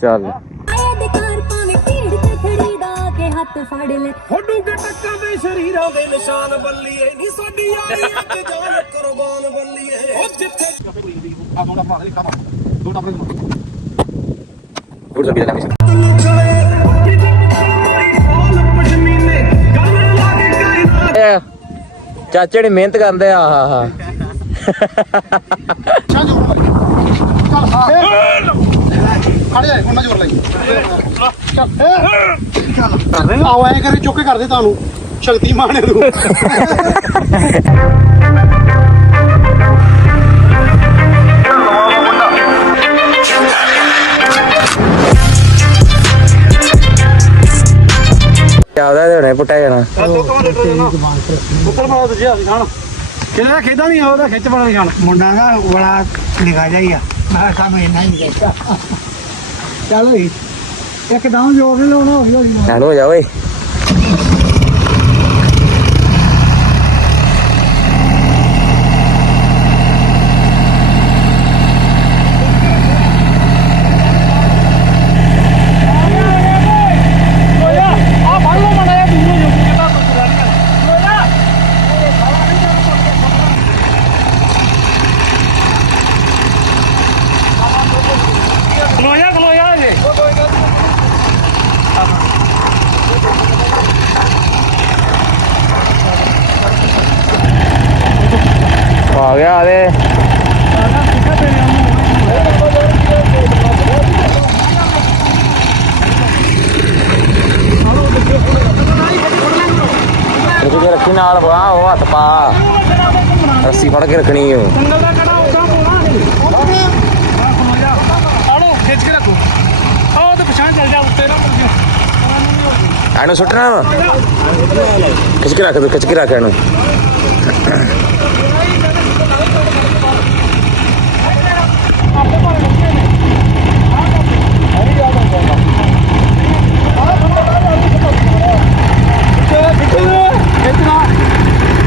ਚੱਲ। ਅਧਿਕਾਰ ਭਾਵੇਂ ਭੀੜ ਤੇ ਖੜੀਦਾ ਕੇ ਹੱਥ ਫੜ ਲੈ। ਫੋਟੂ ਕੇ ਟੱਕਾਂ ਦੇ ਸ਼ਰੀਰਾਂ ਦੇ ਨਿਸ਼ਾਨ ਬੱਲੀਏ। ਨਹੀਂ ਸਾਡੀ ਯਾਰੀ ਤੇ ਜਾਨ ਕੁਰਬਾਨ ਬੱਲੀਏ। ਉਹ ਜਿੱਥੇ ਗੁੱਡ ਲੱਗੀ ਜਾਂਦੀ ਤੂੰ ਚਲੇ ਫੋਲ ਪਸ਼ਮੀਨੇ ਗੱਲ ਲਾਗੇ ਕਾਇਦਾ ਚਾਚੇ ਨੇ ਮਿਹਨਤ ਕਰਦੇ ਆ ਹਾ ਹਾ ਖੜੇ ਜਾਏ ਉਹਨਾਂ ਜੋਰ ਲਾਈ ਚੱਲ ਆਓ ਐ ਕਰੇ ਚੁੱਕ ਕੇ ਕਰਦੇ ਤੁਹਾਨੂੰ ਸ਼ਕਤੀਮਾਨ ਨੂੰ ਚੱਲਦਾ ਤੇ ਹੁਣੇ ਪੁੱਟਿਆ ਜਾਣਾ ਉੱਤਰ ਮਾਰ ਦੂਜੇ ਹੱਥ ਖਾਣ ਕਿਹਦਾ ਖੇਦਾ ਨਹੀਂ ਉਹਦਾ ਖਿੱਚ ਨਹੀਂ ਖਾਣ ਮੁੰਡਾ ਨਾ ਬੜਾ ਨਿਗਾ ਜਾਈਆ ਮੈਂ ਕੰਮ ਇੰਨਾ ਹੀ ਕੀਤਾ। ਚੱਲ ਵੀ ਇੱਕਦਮ ਜੋਰ ਨਹੀਂ ਲਾਉਣਾ ਹੌਲੀ ਹੌਲੀ ਚੱਲ ਹੋ ਜਾ ਓਏ। ਆ ਗਿਆ ਆਦੇ ਰੱਖੀ ਰੱਖੀ ਨਾਲ ਬਾ ਉਹ ਹੱਥ ਪਾ। ਰੱਸੀ ਫੜ ਕੇ ਰੱਖਣੀ ਓ। ਜੰਗਲ ਦਾ ਕੜਾ ਉਦਾਂ ਪੋਣਾ ਆੜੋ ਖਿੱਚ ਕੇ ਰੱਖੋ ਆਹ ਤੇ ਪਛਾਣ ਚੱਲ ਜਾ ਉੱਤੇ ਨਾ ਮੁੜ ਜਾ ਇਹਨੂੰ ਸੁੱਟਣਾ ਖਿੱਚ ਕੇ ਰੱਖ ਦੇ, ਖਿੱਚ ਕੇ ਰੱਖ ਇਹਨੂੰ।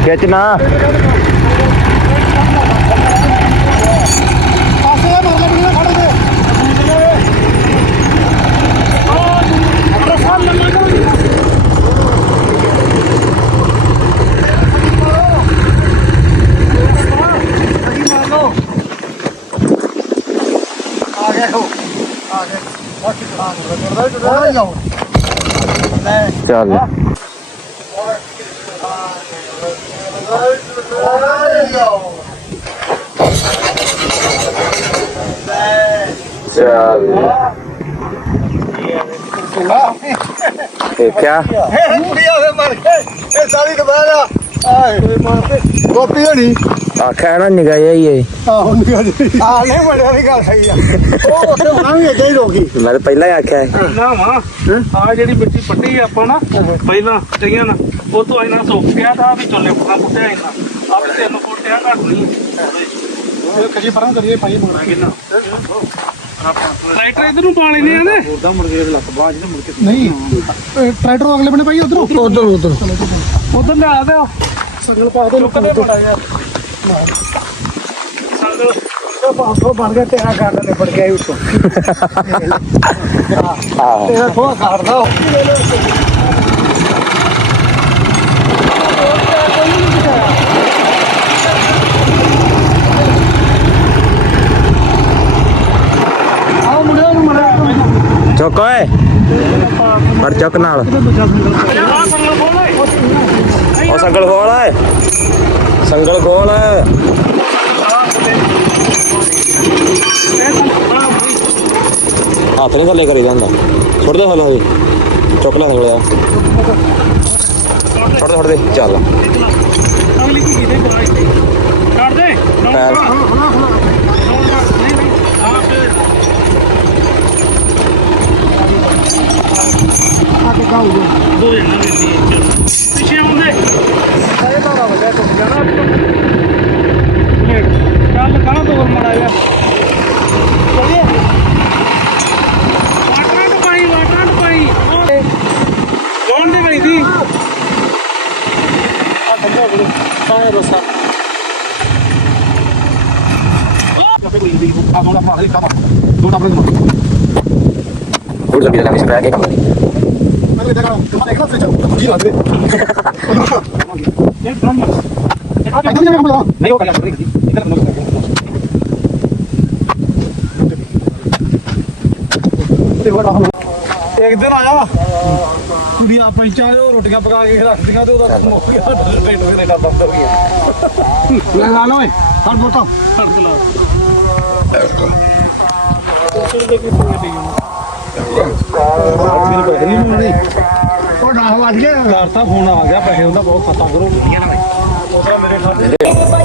ਖਿੱਚਣਾ ਪਾਸੇ ਆ ਮਰ ਲੱਗ ਫੜ ਦੇ ਆ ਗਿਆ ਹੋ ਆ ਗਿਆ ਬਾਕੀ ਆ ਗਿਆ ਥੋੜਾ ਜਾਓ ਲੈ ਚੱਲ ਚੱਲ ਦੇਖਿਆ ਮੁੰਡਿਆ ਵੇ ਮਰ ਕੇ ਇਹ ਸਾਰੀ ਦੁਬਾਰਾ ਆਏ। ਮਾਰ ਕੇ ਗੋਪੀ ਹੋਣੀ। ਆਖਿਆ ਨਾ ਨਿਗਾਹ ਜਾਈ ਏ ਆਹੋ ਨਿਕਲ ਜੀ ਆ ਨਹੀਂ ਬੜਿਆ ਦੀ ਗੱਲ ਸਹੀ ਆ। ਉਹ ਉੱਥੇ ਹੋਣਾ ਵੀ ਏਦਾਂ ਹੀ ਰੋਗੀ ਮੈਂ ਤਾਂ ਪਹਿਲਾਂ ਹੀ ਆਖਿਆ ਸੀ। ਨਾ ਵਾ ਆ ਜਿਹੜੀ ਮਿੱਟੀ ਪੱਟੀ ਆਪਾਂ ਨਾ ਪਹਿਲਾਂ ਚਈਆਂ ਨਾ ਉਹ ਤੋਂ ਇਹਨਾਂ ਸੁੱਕ ਗਿਆ ਤਾਂ ਵੀ ਚੁੱਲੇ ਪੁੱਟਾ ਪੁੱਟਿਆ ਇਹਨਾਂ ਆ ਵੀ ਤਿੰਨ ਫੁੱਟਿਆ ਘੱਟ ਨਹੀਂ। ਇਹ ਕਜੀ ਪਰਾਂ ਕਰੀਏ ਭਾਈ ਮੁੰਡਾ ਕਿੰਨਾ। ਟਰੈਕਟਰ ਇਧਰ ਨੂੰ ਪਾ ਲੈਨੇ ਆ ਨੇ। ਨਹੀਂ ਇਹ ਟਰੈਕਟਰ ਅਗਲੇ ਬਣੇ ਭਾਈ ਉਧਰ। ਉਧਰ ਉਧਰ। ਉਧਰ ਲਿਆ ਦੇ ਸੰਗਲ ਪਾ ਦੇ ਲੋਕਾਂ ਕਦੇ ਬੜਾ ਯਾਰ ਉਹ ਬਣ ਗਿਆ ਤੇਰਾ ਗਾਣਾ ਨਿਬੜ ਗਿਆ ਉੱਤੋਂ ਆਹੋ ਤੇਰਾ ਥੋੜਾ ਖਾੜਦਾ ਆਹ ਮੁੰਡਿਆਂ ਨੂੰ ਮਰਿਆ ਚੁੱਕ ਓਏ ਪਰ ਚੁੱਕ ਨਾਲ ਉਹ ਸੰਗਲ ਖੋਲ ਓਏ ਸੰਗਲ ਖੋਲ ਹੱਥ ਨਹੀਂ ਥੱਲੇ ਕਰੀ ਜਾਂਦਾ। ਛੋੜ ਦੇ ਹਲਾ। ਹੋਏ ਚੁੱਕ ਲੈ ਥੋੜਾ ਛੋੜ ਦੇ ਛੋੜ ਦੇ, ਚੱਲ। ਅਗਲੀ ਕੀ ਕੀਤੇ ਬੁਲਾਈ ਤੇ ਦੇ ਪੈਰ। ਆ ਕੇ ਗਾਉ ਦੋ ਜਣਾ ਵੇਖੀ ਪਿੱਛੇ ਆਉਂਦੇ ਇਹ ਤਾਂ ਵੱਡਾ ਟੁੱਟ ਗਿਆ ਨਾ ਚੱਲ ਕਾਹ ਤੋਂ ਮੜਾ ਜਾ ਵਾਟਰਾਂ ਤੋਂ ਪਾਈ ਵਾਟਰਾਂ ਤੋਂ ਪਾਈ ਕੌਣ ਦੀ ਗਈ ਦੀ ਆ ਥੱਲੇ ਆ ਵੀਰੇ ਆਏ ਰੋਸਾ ਕੋਈ ਨਹੀਂ ਆ ਦੋੜਾ ਮਾਰ ਦੇ ਕੰਮ ਦੋੜਾ ਬਰੇ ਮਾਰ ਹੋਰ ਜਲਦੀ ਲੱਗ ਰਿਹਾ ਕਿ ਕੰਮ ਨਹੀਂ ਮੈਂ ਦੇਖਾ ਕਮਾ ਦੇਖ ਲਾ ਫਿਰ ਜੀ ਲਾ ਦੇ ਇਹ ਡਰਮ ਨਹੀਂ ਹੋ ਗਿਆ ਇਧਰ ਨੂੰ ਇੱਕ ਦਿਨ ਆਇਆ ਕੁੜੀਆਂ ਪੰਚਾਂ ਉਹ ਰੋਟੀਆਂ ਪਕਾ ਕੇ ਰੱਖਦੀਆਂ ਤੇ ਉਹਦਾ ਕੰਮ ਹੋ ਗਿਆ। ਟਰੈਕਟਰ ਦੇ ਨਾਲ ਬੰਦ ਹੋ ਗਿਆ ਲੈ ਲਾ ਲਓ ਏ ਫੜ ਬੋਟਾ ਫੜ ਕੇ ਲਾ। ਮੇਰੇ ਪੈਸੇ ਨਹੀਂ ਮਿਲਣੇ ਉਹ ਨਾ ਵੱਜ ਗਿਆ। ਘਰ ਤਾਂ ਫੋਨ ਆ ਗਿਆ ਪੈਸੇ ਉਹਦਾ ਬਹੁਤ ਖਤਾ ਕਰੋ। ਮੇਰੇ ਖਾਤੇ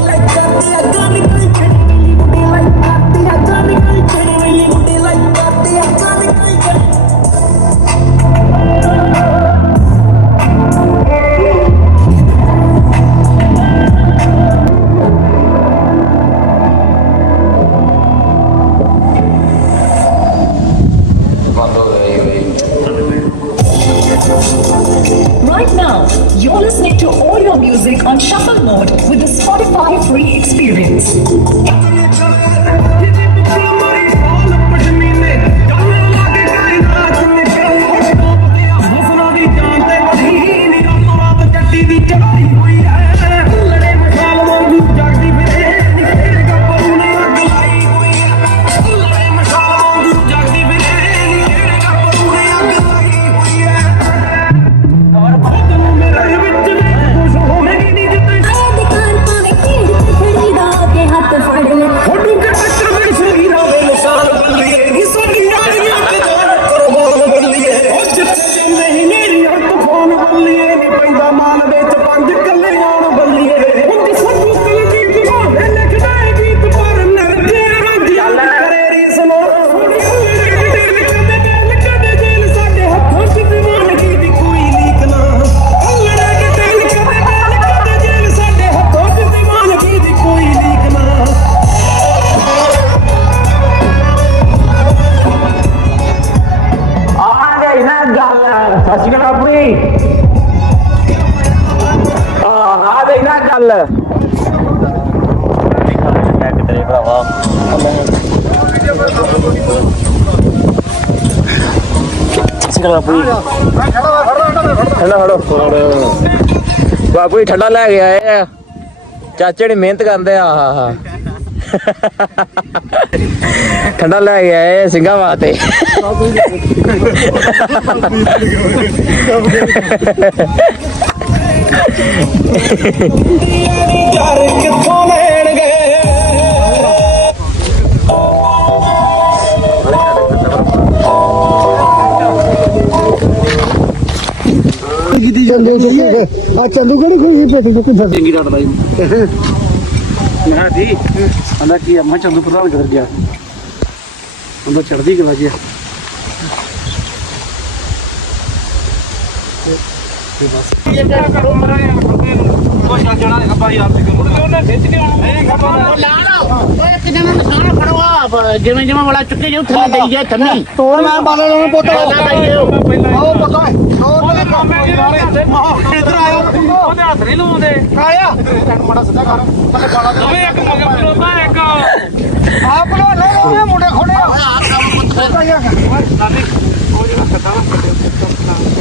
ਗੱਲ ਸੱਚ ਕਹਣਾ ਆਪਣੀ ਆ ਆ ਦੇ ਨਾ ਗੱਲ ਤੇਰੇ ਭਰਾਵਾ ਕਹਣਾ ਆਪਣੀ ਠੰਡਾ ਫੜੋ ਬਾਪੂ ਠੰਡਾ ਲੈ ਕੇ ਆਏ ਆ। ਚਾਚੇ ਨੇ ਮਿਹਨਤ ਕਰਦੇ ਆ ਆਹਾ ਹਾ ਠੰਡਾ ਲੈ ਕੇ ਆਏ ਆ ਸਿੰਘਾਂ ਵਾਸਤੇ। ਕਿਦੀ ਜਾਂਦੇ ਸੀ ਆ ਚੰਦੂ ਕਿਹੜੀ ਕੋਈ ਬੈਠੇ ਤੋਂ ਕਿੱਥੇ ਚੰਗੀ ਡਾਟ ਲਾਈ ਮੈਂ ਦੀ ਆਂਦਾ ਕੀ ਆ ਮੈਂ ਚੰਦੂ ਪ੍ਰਧਾਨ ਕਰ ਗਿਆ। ਉਹਦਾ ਚੜਦੀ ਕਲਾ ਗਿਆ ਜਿਵੇਂ ਜਿਵੇਂ ਵਾਲਾ ਚੁੱਕੇ ਜੇ ਥੱਲੇ ਦੇਈ ਜਾ ਥੰਮੀ ਤੋੜ ਮੈਂ ਬਾਲੇ ਨੂੰ ਪੁੱਤ। ਆਓ ਪੁੱਤ। ਉਹਦੇ ਦੇ ਇੱਧਰ ਆਇਓ ਉਹਦੇ ਹੱਥ ਨਹੀਂ ਲਾਉਂਦੇ। ਆਇਆ? ਮੜਾ ਸਿੱਧਾ ਕਰ ਥੱਲੇ ਬਾਲਾ ਦੋਵੇਂ ਇੱਕ ਮਗਰ ਫਿਰੋਦਾ ਇੱਕ। ਆਪ ਲੋ ਲੈ ਲੋ ਮੁੰਡੇ ਖੋੜੇ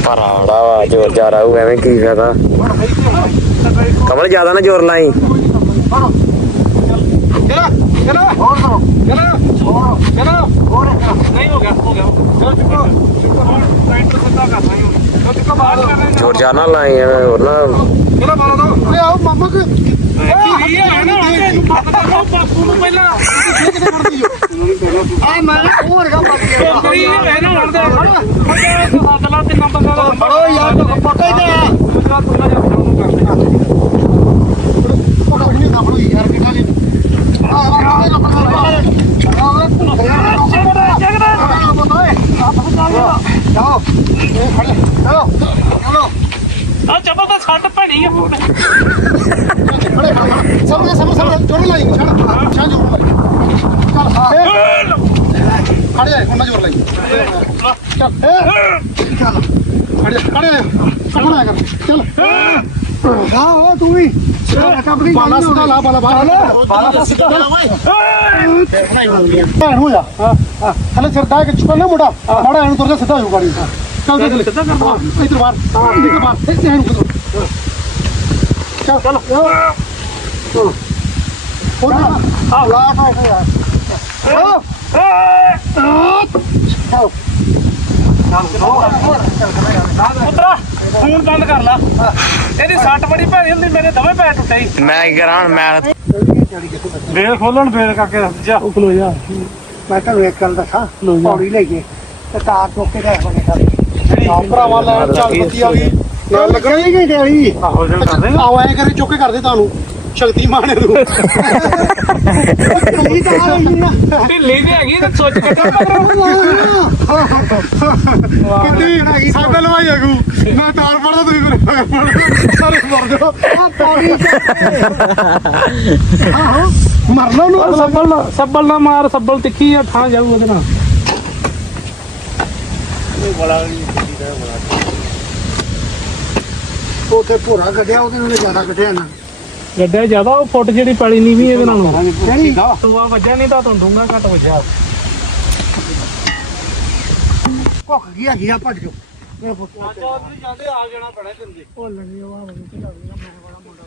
ਪਰਾੜਾ ਵਾ ਜ਼ੋਰ ਜਾ ਰਹੂ ਐਵੇਂ ਕੀ ਫਾਇਦਾ? ਕਮਲ ਜ਼ਿਆਦਾ ਨਾ ਜ਼ੋਰ ਲਾਈ। ਚਲਾ ਚਲਾ ਹੋਰ ਕਰੋ ਚਲਾ ਚਲਾ। ਹੋਰ ਨਹੀਂ ਹੋ ਗਿਆ ਹੋ ਗਿਆ ਚਲੋ ਚੁੱਕੋ ਟਾਈਟ ਸਿੱਧਾ ਕਰ ਲਾਂਗੇ ਹੁਣ। ਚਲੋ ਚੁੱਕੋ ਬਾਹਰ ਕਰ ਰਹੇ ਜ਼ੋਰ ਜਾ ਨਾ ਲਾਈ ਐਵੇਂ ਹੋਰ ਨਾ। ਚਲੋ ਬਾਹਰ ਦੋ ਓਏ ਆਓ ਮਾਮਾ ਕਿ ਕੀ ਹੈ? ਨਾ ਇਹਨੂੰ ਪਤਾ ਕਰੋ ਬਾਪੂ ਨੂੰ ਪਹਿਲਾਂ ਆ ਮੈਂ ਹੋਰ ਗਾ ਪੱਟ ਕਰੀ ਇਹ ਨਾ ਹਣ ਦੇ ਹੱਥ ਲਾ ਤੇ ਨੰਬਰ ਦਾ ਬੜੋ ਯਾਰ ਤੂੰ ਪੱਕਾ ਹੀ ਤੇ ਆ ਥੋੜਾ ਜਿਹਾ ਉਹਨੂੰ ਕਰ ਉਹ ਨਹੀਂ ਖਬਰੂ ਯਾਰ ਕਿਹੜਾ ਜੀ ਆ ਆ ਆ ਲੱਪੜ ਜਾਓ ਇਹ ਖੜੇ ਚਲੋ ਚਲੋ ਆ ਚੱਪਲ ਤਾਂ ਛੱਡ ਭਣੀ ਆ ਖੜੇ ਸਭ ਨੇ ਸਭ ਸਭ ਜੋੜ ਲਾਈ ਛੱਡ ਛੱਡ ਜੋੜ ਲਾਈ ਚੱਲ ਹਾਂ ਖੜੇ ਆ ਉਹਨਾਂ ਜੋੜ ਲਾਈ ਚੱਲ ਏ ਚੱਲ ਖੜੇ ਖੜੇ ਖੜਾ ਕਰ ਚੱਲ ਉਹ ਤੂੰ ਵੀ। ਬਾਲਾ ਸਿੱਧਾ ਲਾ ਬਾਲਾ ਬਾਲਾ। ਬਾਲਾ ਸਿੱਧਾ। ਭੈਣ ਹੋ ਜਾ। ਹਲੇ ਸਰਦਾ ਕਿ ਮੁੰਡਾ। ਮਾੜਾ ਇਹਨੂੰ ਤੁਰ ਜਾ ਸਿੱਧਾ ਹੋ ਗਾੜੀ। ਚੱਲ ਦੇ ਸਿੱਧਾ ਕਰ ਬਾਹਰ। ਇਧਰ ਬਾਹਰ। ਇਧਰ ਬਾਹਰ। ਇਹਨੂੰ ਕਰੋ ਚੱਲ। ਚੱਲ ਹੋਰ ਆ ਲਾ ਖਾ ਯਾਰ ਪੁੱਤਰਾ ਫੋਨ ਬੰਦ ਕਰ ਲਾ ਇਹਦੀ ਸੱਟ ਬੜੀ ਭੈੜੀ ਹੁੰਦੀ ਮੇਰੇ ਦਵੇਂ ਪੈਰ ਟੁੱਟੇ ਹੀ ਮੈਂ ਹੁਣ ਮੈਂ ਬੇਲ ਖੋਲਣ ਬੇਲ ਕਰਕੇ ਜਾ ਖਲੋ ਜਾ ਮੈਂ ਤੁਹਾਨੂੰ ਇੱਕ ਗੱਲ ਦੱਸਾਂ ਪੌੜੀ ਲੈ ਕੇ ਤੇ ਤਾਰ ਚੁੱਕ ਕੇ ਲੈ ਬਣੇ ਸਾਰੇ ਭਰਾਵਾ ਲੈ ਚੱਲ ਬੱਤੀ ਆ ਗਈ ਨਾਲ ਲੱਗਣੀ ਹੀ ਘੰਟੇ ਵਾਲੀ ਆਹੋ ਜਲ ਕਰਦੇ ਆਓ ਐ ਕਰੇ ਚੁੱਕ ਕੇ ਕਰਦੇ ਤੁਹਾਨੂੰ ਸ਼ਕਤੀਮਾਨ ਹੈ ਤੂੰ। ਢਿੱਲੀ ਤਾਂ ਆ ਰਹੀ ਨਾ ਢਿੱਲੀ ਤੇ ਹੈਗੀ ਤੇ ਸੋਚ ਕੱਟਾ ਕਿੱਡੀ ਹੈਗੀ ਸਾਬੇ ਲਵਾਈ ਆਗੂ ਮੈਂ ਤਾਰ ਫੜਦਾ ਤੁਸੀਂ ਮੇਰੇ ਸਾਰੇ ਮਰ ਜਾਓ। ਆ ਪੌੜੀ ਆਹੋ ਮਰ ਲਓ ਨੂੰ ਸੱਬਲ ਨਾ ਸੱਬਲ ਨਾ ਮਾਰ ਸੱਬਲ ਤਿੱਖੀ ਆ ਥਾਂ ਜਾਊ ਉਹਦੇ ਨਾਲ। ਉੱਥੇ ਭੋਰਾ ਕੱਢਿਆ ਉਹਦੇ ਨਾਲ ਜ਼ਿਆਦਾ ਕੱਢਿਆ ਨਾ। ਗੱਡਾ ਜ਼ਿਆਦਾ ਉਹ ਫੁੱਟ ਜਿਹੜੀ ਪੈਲੀ ਨਹੀਂ ਵੀ ਇਹਦੇ ਨਾਲੋਂ। ਨਹੀਂ ਤੂੰ ਵੱਜਾ ਨਹੀਂ ਤਾਂ ਤੁਹਾਨੂੰ ਦੂੰਗਾ ਘੱਟ ਵੱਜਾ ਭੁੱਖ ਗਈ ਹੈਗੀ ਆ ਭੱਜ ਜਾਓ। ਇਹ ਪੁੱਤ ਜਾਂਦੇ ਆ ਜਾਣਾ ਪੈਣਾ ਤੈਨੂੰ ਉਹ ਲੱਗੀ ਉਹ ਆ ਮੈਨੂੰ ਲੱਗਦੀ ਨਾ ਮੈਂ ਬੜਾ ਮੁੰਡਾ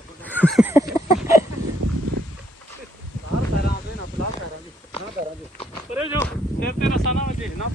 ਪਰੇ ਜੋ ਸਿਰ ਤੇ ਰਸਾ ਨਾ ਵੱਜੇ ਨਾ